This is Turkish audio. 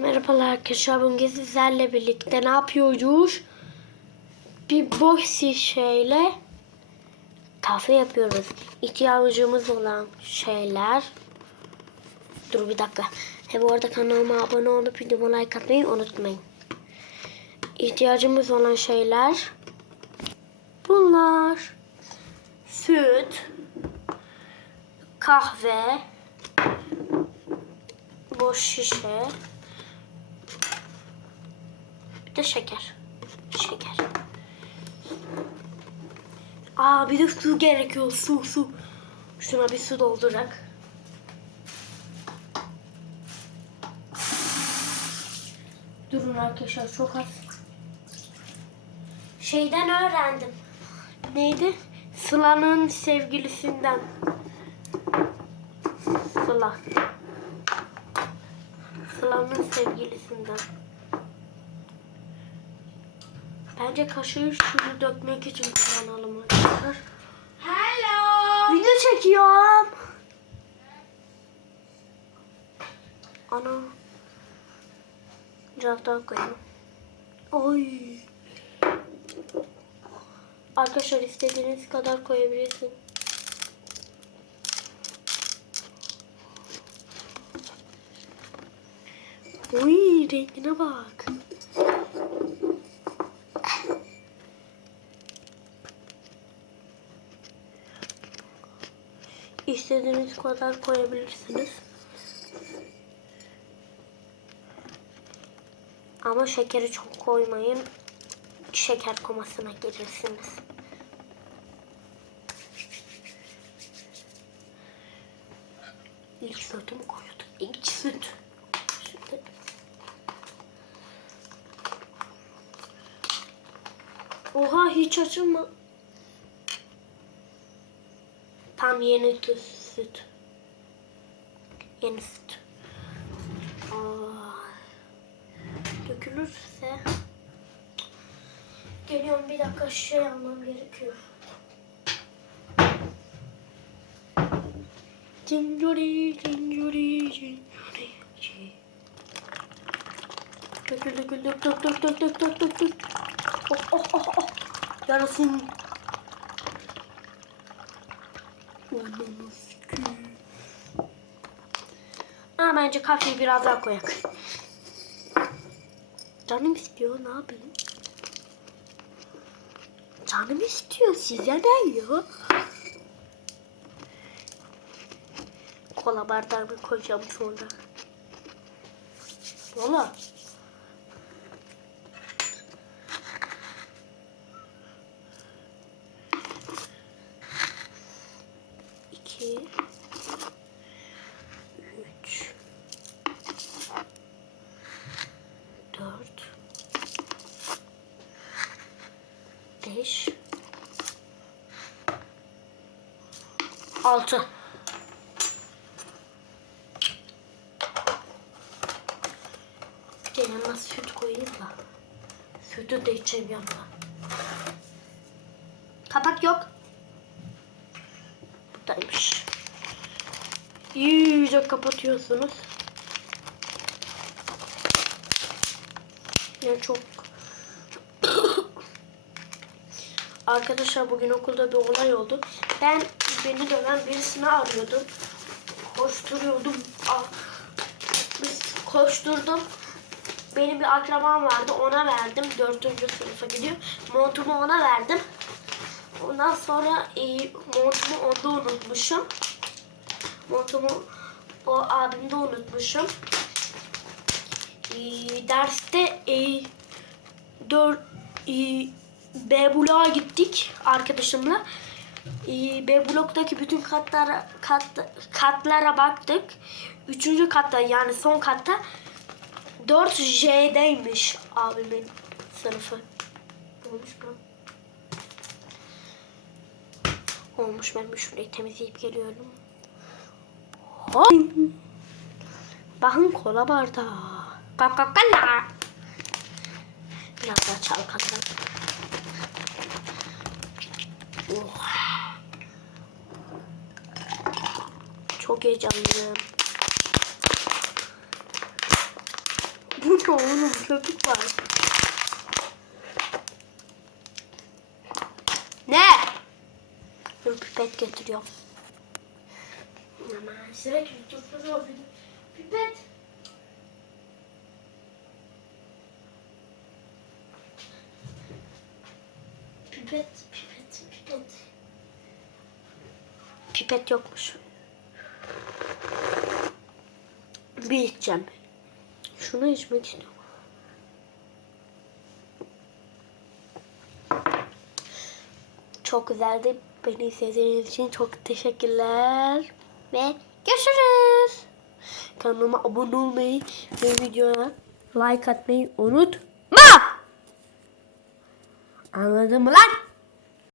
Merhabalar arkadaşlar. Bugün sizlerle birlikte ne yapıyoruz? Bir boş şişeyle kahve yapıyoruz. İhtiyacımız olan şeyler. Dur bir dakika. He bu arada kanalıma abone olup videoma like atmayı unutmayın. İhtiyacımız olan şeyler bunlar. Süt, kahve, boş şişe, de şeker. Şeker. Aa bir de su gerekiyor. Su su. Şuna bir su doldurak. Durun arkadaşlar çok az. Şeyden öğrendim. Neydi? Sıla'nın sevgilisinden. Sıla. Sıla'nın sevgilisinden. Bence kaşığı şunu dökmek için kullanalım arkadaşlar. Hello. Video çekiyorum. Ana. Biraz daha koyalım. Oy. Arkadaşlar istediğiniz kadar koyabilirsin. Uy rengine bak. İstediğiniz kadar koyabilirsiniz. Ama şekeri çok koymayın. Şeker komasına girirsiniz. İlk sütü mü koyduk? İlk süt. Şimdi. Oha hiç açılma. Tam yeni tüf, süt. Yeni süt. Dökülürse geliyorum bir dakika şey almam gerekiyor. Cincuri, cincuri, cincuri, cincuri. Dökül, dökül, dök, dök, dök, dök, dök, dök, dök. Oh, oh, oh, oh. Yarasın. Ananı sikeyim. Aa, bence kahveyi biraz daha koyak. Canım istiyor ne yapayım? Canım istiyor size ne ya? Kola bardağını koyacağım sonra. Valla. 2 3 4 5 6 Yanına süt koyayım da sütü de içeyim yanına. Kapak yok. Buradaymış. İyice kapatıyorsunuz. Yani çok Arkadaşlar bugün okulda bir olay oldu. Ben beni döven birisini arıyordum. Koşturuyordum. Ah, Biz koşturdum. Benim bir akrabam vardı. Ona verdim. Dördüncü sınıfa gidiyor. Montumu ona verdim. Ondan sonra e, montumu onda unutmuşum. Montumu o abimde unutmuşum. E, derste e, dört, e, B bloğa gittik arkadaşımla. E, B bloktaki bütün katlara kat, katlara baktık. Üçüncü katta yani son katta 4J'deymiş abimin sınıfı. Olmuş mu? Olmuş ben bir şurayı temizleyip geliyorum. Hop. Bakın kola bardağı. Coca-Cola. Biraz daha çalkatalım. Oh. Çok heyecanlıyım. ki oğlum köpük var. Ne? Dur pipet getiriyorum. Aman sürekli. Pipet. Pipet, pipet, pipet. Pipet yokmuş. Bir içeceğim. Şunu içmek istiyorum. Çok güzeldi. Beni izlediğiniz için çok teşekkürler. Ve görüşürüz. Kanalıma abone olmayı ve videoya like atmayı unutma. Anladın mı lan?